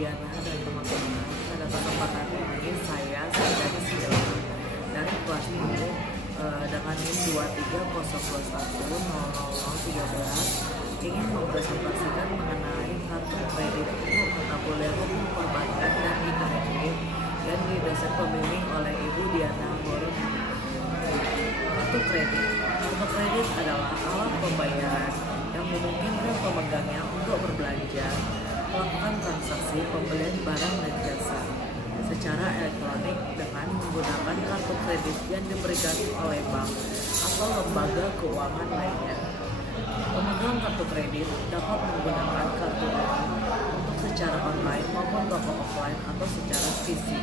Diana dan teman-teman. Pada kesempatan ini saya Sandra Sila dari kelas 10 dengan NIM 230210013 ingin mempresentasikan mengenai kartu kredit untuk mata kuliah hukum perbankan dan IKP yang didesain pembimbing oleh Ibu Diana Borun. Kartu kredit adalah alat pembayaran yang memungkinkan pemegangnya untuk berbelanja, melakukan transaksi pembelian barang dan jasa secara elektronik dengan menggunakan kartu kredit yang diberikan oleh bank atau lembaga keuangan lainnya. Pemegang kartu kredit dapat menggunakan kartu ini untuk secara online maupun toko offline atau secara fisik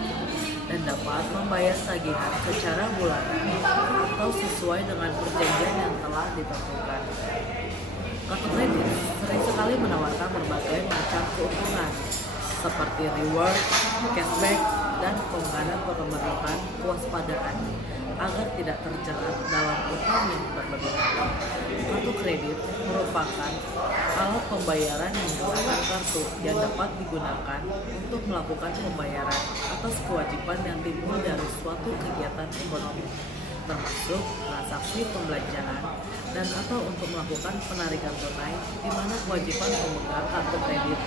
dan dapat membayar tagihan secara bulanan atau sesuai dengan perjanjian yang telah ditentukan. Kartu kredit sering sekali menawarkan berbagai macam keuntungan seperti reward, cashback, dan pengembangan kewaspadaan agar tidak terjerat dalam utang yang berlebihan. Kartu kredit merupakan alat pembayaran yang menggunakan kartu yang dapat digunakan untuk melakukan pembayaran atas kewajiban yang timbul dari suatu kegiatan ekonomi, termasuk transaksi pembelanjaan dan atau untuk melakukan penarikan tunai, di mana kewajiban pemegang kartu kredit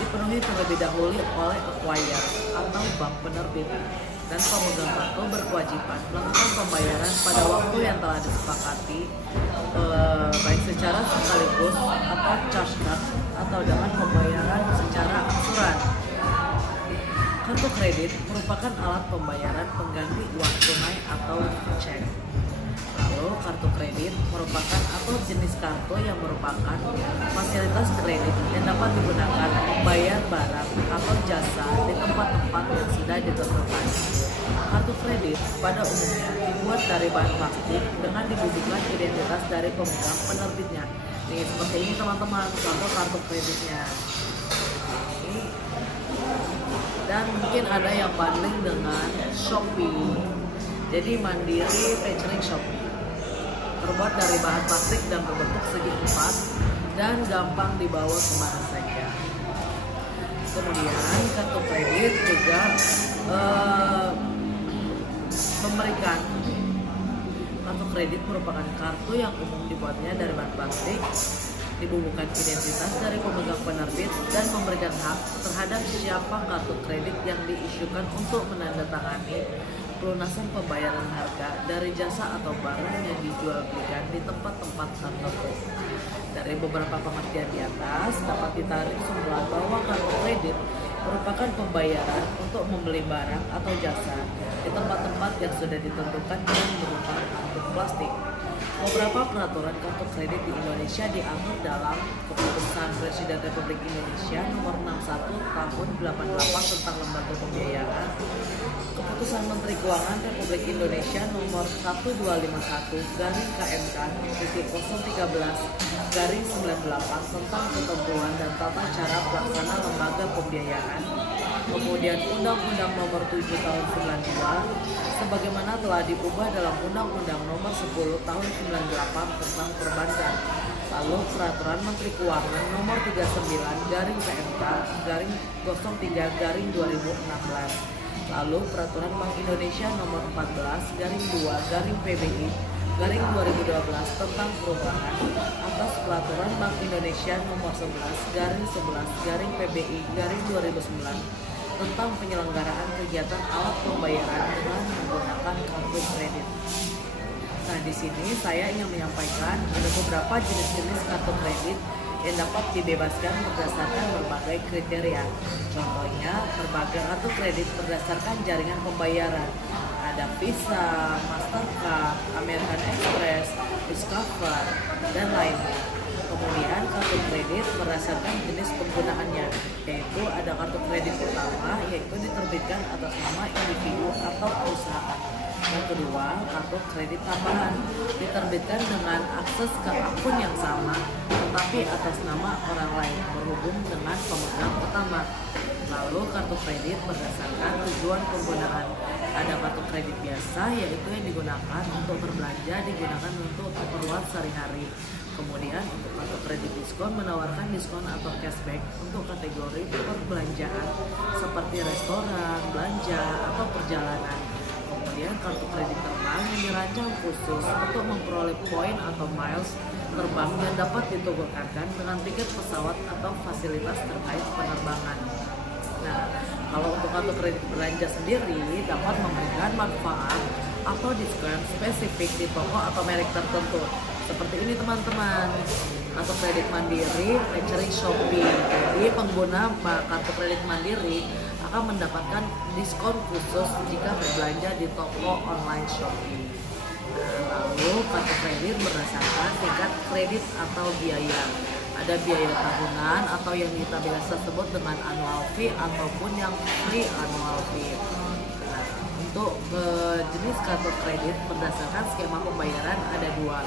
dipenuhi terlebih dahulu oleh acquirer atau bank penerbit, dan pemegang kartu berkewajiban melakukan pembayaran pada waktu yang telah disepakati, baik secara sekaligus atau charge card atau dengan pembayaran secara angsuran. Kartu kredit merupakan alat pembayaran pengganti uang tunai atau cek. Lalu kartu kredit merupakan atau jenis kartu yang merupakan fasilitas kredit yang dapat digunakan membayar barang atau jasa di tempat-tempat yang sudah ditentukan. Kartu kredit pada umumnya dibuat dari bahan plastik dengan dibubuhkan identitas dari pemegang penerbitnya. Nih, seperti ini teman-teman, contoh kartu kreditnya. Dan mungkin ada yang bundling dengan Shopee. Jadi Mandiri featuring Shopee. Terbuat dari bahan plastik dan berbentuk segi empat dan gampang dibawa kemana saja. Kemudian kartu kredit juga memberikan kartu kredit merupakan kartu yang umum dibuatnya dari bahan plastik, dibubuhkan identitas dari pemegang penerbit dan memberikan hak terhadap siapa kartu kredit yang diisukan untuk menandatangani pelunasan pembayaran harga dari jasa atau barang yang dijual belikan di tempat-tempat tertentu. Dari beberapa pengertian di atas dapat ditarik kesimpulan bahwa kartu kredit merupakan pembayaran untuk membeli barang atau jasa di tempat-tempat yang sudah ditentukan dengan berupa kartu plastik. Beberapa peraturan kartu kredit di Indonesia diatur dalam Keputusan Presiden Republik Indonesia Nomor 61 Tahun 88 tentang Lembaga Pembiayaan, Keputusan Menteri Keuangan Republik Indonesia Nomor 1251/KMK-013/98 tentang ketentuan dan tata cara pelaksana lembaga pembiayaan, kemudian Undang-Undang Nomor 7 Tahun 92 sebagaimana telah diubah dalam Undang-Undang Nomor 10 Tahun 98 tentang perbankan. Lalu Peraturan Menteri Keuangan Nomor 39/PMK-03/2016. Lalu Peraturan Bank Indonesia Nomor 14/2/PBI/2012 tentang perubahan atas Peraturan Bank Indonesia Nomor 11/11/PBI/2009 tentang penyelenggaraan kegiatan alat pembayaran dengan menggunakan kartu kredit. Nah, di sini saya ingin menyampaikan ada beberapa jenis-jenis kartu kredit yang dapat dibebaskan berdasarkan berbagai kriteria. Contohnya, berbagai kartu kredit berdasarkan jaringan pembayaran. Ada Visa, Mastercard, American Express, Discover, dan lainnya. Kemudian kartu kredit berdasarkan jenis penggunaannya, yaitu ada kartu kredit utama, yaitu diterbitkan atas nama individu atau perusahaan. Yang kedua, kartu kredit tambahan, diterbitkan dengan akses ke akun yang sama, tetapi atas nama orang lain berhubung dengan pemegang utama. Lalu kartu kredit berdasarkan tujuan penggunaan. Ada kartu kredit biasa, yaitu yang digunakan untuk berbelanja, digunakan untuk keperluan sehari-hari. Kemudian untuk kartu kredit diskon menawarkan diskon atau cashback untuk kategori perbelanjaan seperti restoran, belanja, atau perjalanan. Kemudian kartu kredit terbang yang dirancang khusus untuk memperoleh poin atau miles terbang yang dapat ditukarkan dengan tiket pesawat atau fasilitas terkait penerbangan. Nah, kalau untuk kartu kredit belanja sendiri dapat memberikan manfaat atau diskon spesifik di toko atau merek tertentu. Seperti ini teman-teman, kartu kredit Mandiri featuring Shopee. Jadi pengguna kartu kredit Mandiri akan mendapatkan diskon khusus jika berbelanja di toko online Shopee. Lalu kartu kredit berdasarkan tingkat kredit atau biaya. Ada biaya tahunan atau yang kita biasa sebut dengan annual fee ataupun yang free annual fee. Nah, untuk jenis kartu kredit berdasarkan skema pembayaran ada dua,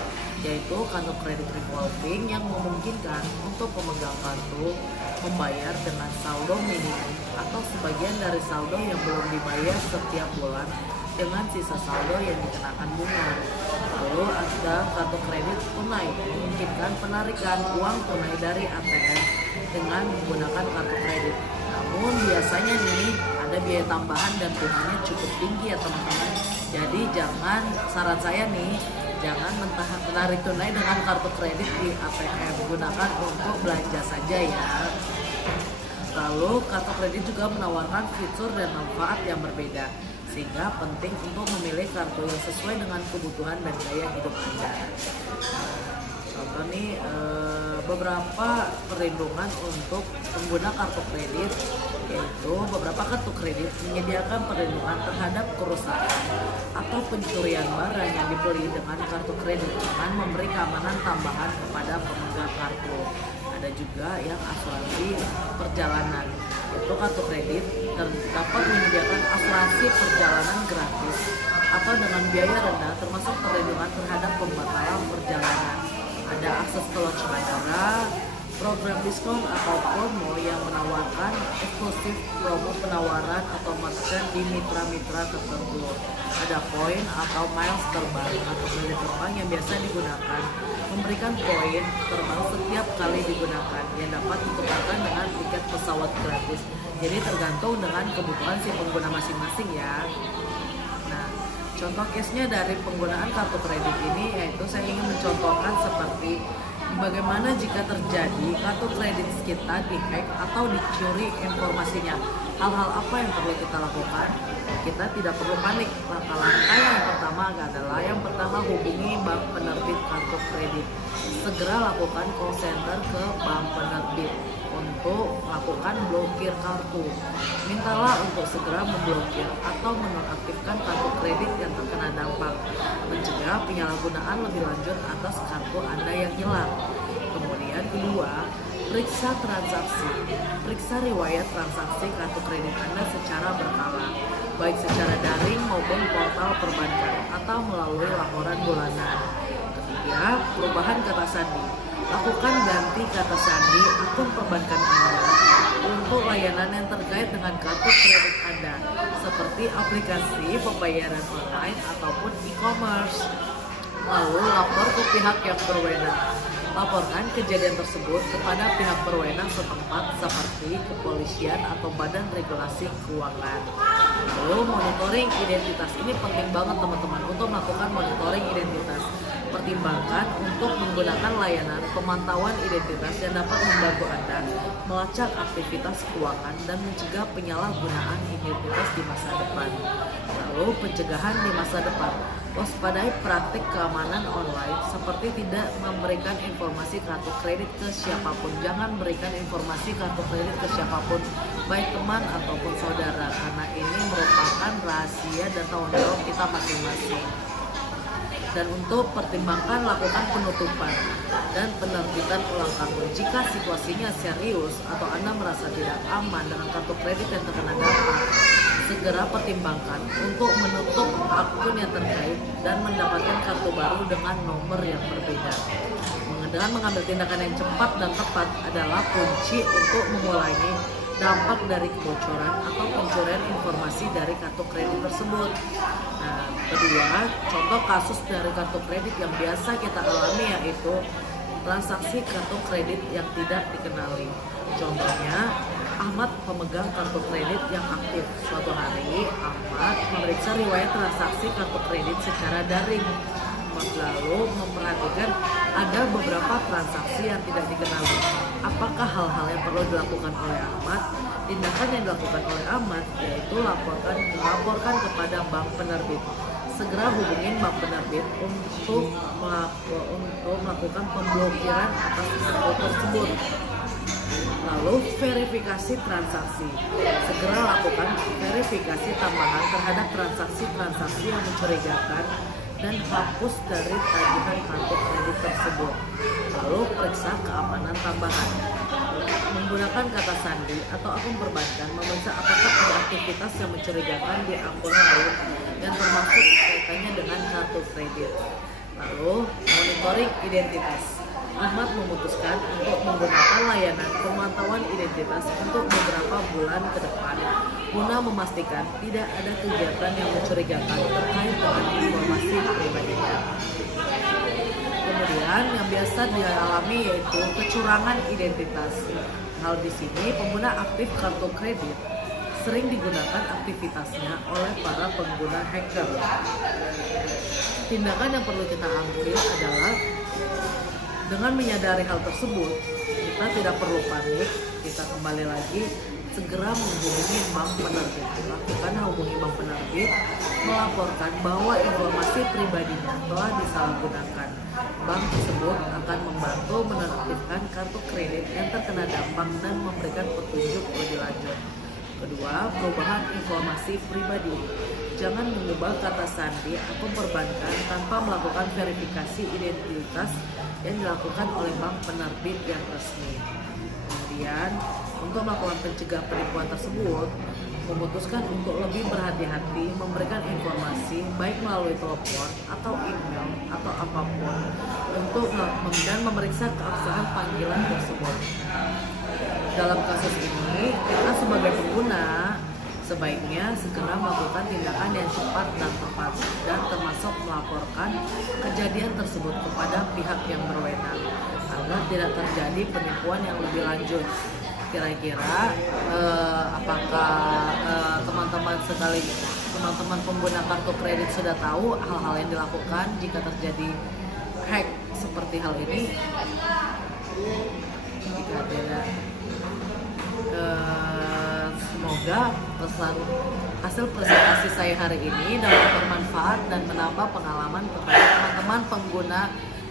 yaitu kartu kredit revolving yang memungkinkan untuk pemegang kartu membayar dengan saldo minimum atau sebagian dari saldo yang belum dibayar setiap bulan dengan sisa saldo yang dikenakan bunga. Lalu ada kartu kredit tunai, memungkinkan penarikan uang tunai dari ATM dengan menggunakan kartu kredit. Namun biasanya nih ada biaya tambahan dan bunganya cukup tinggi ya teman-teman. Jadi saran saya nih, jangan menarik tunai dengan kartu kredit di ATM, gunakan untuk belanja saja ya. Lalu kartu kredit juga menawarkan fitur dan manfaat yang berbeda, sehingga penting untuk memilih kartu yang sesuai dengan kebutuhan dan gaya hidup Anda. Contoh nih, beberapa perlindungan untuk pengguna kartu kredit, yaitu beberapa kartu kredit menyediakan perlindungan terhadap kerusakan atau pencurian barang yang dibeli dengan kartu kredit dengan memberi keamanan tambahan kepada pemegang kartu. Ada juga yang asuransi perjalanan, yaitu kartu kredit dapat menyediakan asuransi perjalanan gratis atau dengan biaya rendah, termasuk perlindungan terhadap pembatalan perjalanan. Ada akses ke launch bandara, program diskon atau promo yang menawarkan eksklusif promo penawaran atau merchant di mitra-mitra tertentu. Ada poin atau miles terbang atau kredit terbang yang biasa digunakan, memberikan poin terbang setiap kali digunakan yang dapat ditukarkan dengan tiket pesawat gratis. Jadi tergantung dengan kebutuhan si pengguna masing-masing ya. Nah, contoh case-nya dari penggunaan kartu kredit ini, yaitu saya ingin mencontohkan seperti bagaimana jika terjadi kartu kredit kita dihack atau dicuri informasinya. Hal-hal apa yang perlu kita lakukan? Kita tidak perlu panik. Langkah-langkah yang pertama adalah hubungi bank penerbit kartu kredit. Segera lakukan call center ke bank penerbit untuk melakukan blokir kartu. Mintalah untuk segera memblokir atau menonaktifkan kartu kredit yang terkena dampak, mencegah penyalahgunaan lebih lanjut atas kartu Anda yang hilang. Kemudian kedua, periksa transaksi. Periksa riwayat transaksi kartu kredit Anda secara berkala, baik secara daring maupun portal perbankan atau melalui laporan bulanan. Ketiga, perubahan kata sandi. Lakukan ganti kata sandi akun perbankan Anda untuk layanan yang terkait dengan kartu kredit Anda, seperti aplikasi pembayaran online ataupun e-commerce. Lalu lapor ke pihak yang berwenang. Laporkan kejadian tersebut kepada pihak berwenang setempat seperti kepolisian atau badan regulasi keuangan. Lalu monitoring identitas, ini penting banget teman-teman untuk melakukan monitoring identitas. Pertimbangkan untuk menggunakan layanan pemantauan identitas yang dapat membantu Anda melacak aktivitas keuangan dan mencegah penyalahgunaan identitas di masa depan. Lalu pencegahan di masa depan. Waspadai praktik keamanan online seperti tidak memberikan informasi kartu kredit ke siapapun. Jangan berikan informasi kartu kredit ke siapapun, baik teman ataupun saudara, karena ini merupakan rahasia dan tanggung jawab kita masing-masing. Dan untuk pertimbangkan lakukan penutupan dan penerbitan ulang kartu. Jika situasinya serius atau Anda merasa tidak aman dengan kartu kredit yang terkena dampak, segera pertimbangkan untuk menutup akun yang terkait dan mendapatkan kartu baru dengan nomor yang berbeda. Dengan mengambil tindakan yang cepat dan tepat adalah kunci untuk mengurangi dampak dari kebocoran atau pencurian informasi dari kartu kredit tersebut. Nah, kedua, contoh kasus dari kartu kredit yang biasa kita alami yaitu transaksi kartu kredit yang tidak dikenali. Contohnya, Ahmad pemegang kartu kredit yang aktif. Suatu hari, Ahmad memeriksa riwayat transaksi kartu kredit secara daring. Ahmad lalu memperhatikan ada beberapa transaksi yang tidak dikenali. Apakah hal-hal yang perlu dilakukan oleh Ahmad? Tindakan yang dilakukan oleh Ahmad yaitu melaporkan kepada bank penerbit. Segera hubungin bank penerbit untuk melakukan pemblokiran atas kartu tersebut. Lalu verifikasi transaksi. Segera lakukan verifikasi tambahan terhadap transaksi-transaksi yang mencurigakan dan hapus dari tagihan kartu kredit tersebut. Lalu periksa keamanan tambahan. Menggunakan kata sandi atau akun perbankan, memeriksa apakah ada aktivitas yang mencurigakan di akun lain yang termasuk kaitannya dengan kartu kredit. Lalu monitoring identitas. Ahmad memutuskan untuk menggunakan layanan pemantauan identitas untuk beberapa bulan ke depan guna memastikan tidak ada kegiatan yang mencurigakan terkait dengan informasi pribadinya. Kemudian yang biasa dialami yaitu kecurangan identitas. Hal di sini pengguna aktif kartu kredit sering digunakan aktivitasnya oleh para pengguna hacker. Tindakan yang perlu kita ambil adalah dengan menyadari hal tersebut, kita tidak perlu panik, kita kembali lagi segera menghubungi bank penerbit. Lakukan hubungi bank penerbit, melaporkan bahwa informasi pribadinya telah disalahgunakan. Bank tersebut akan membantu menertibkan kartu kredit yang terkena dampak dan memberikan petunjuk lebih lanjut. Kedua, perubahan informasi pribadi. Jangan mengubah kata sandi atau perbankan tanpa melakukan verifikasi identitas yang dilakukan oleh bank penerbit yang resmi. Kemudian, untuk melakukan pencegahan penipuan tersebut, memutuskan untuk lebih berhati-hati memberikan informasi baik melalui telepon atau email atau apapun untuk dan memeriksa keabsahan panggilan tersebut. Dalam kasus ini, kita sebagai pengguna sebaiknya segera melakukan tindakan yang cepat dan tepat dan termasuk melaporkan kejadian tersebut kepada pihak yang berwenang agar tidak terjadi penipuan yang lebih lanjut. Kira-kira apakah teman-teman pengguna kartu kredit sudah tahu hal-hal yang dilakukan jika terjadi hack seperti hal ini? Jika tidak, semoga hasil presentasi saya hari ini dapat bermanfaat dan menambah pengalaman kepada teman-teman pengguna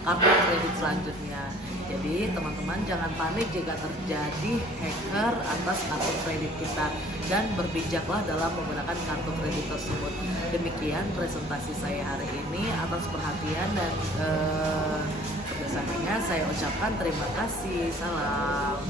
kartu kredit selanjutnya. Jadi teman-teman jangan panik jika terjadi hacker atas kartu kredit kita dan berbijaklah dalam menggunakan kartu kredit tersebut. Demikian presentasi saya hari ini. Atas perhatian dan kebersamaan saya ucapkan terima kasih. Salam.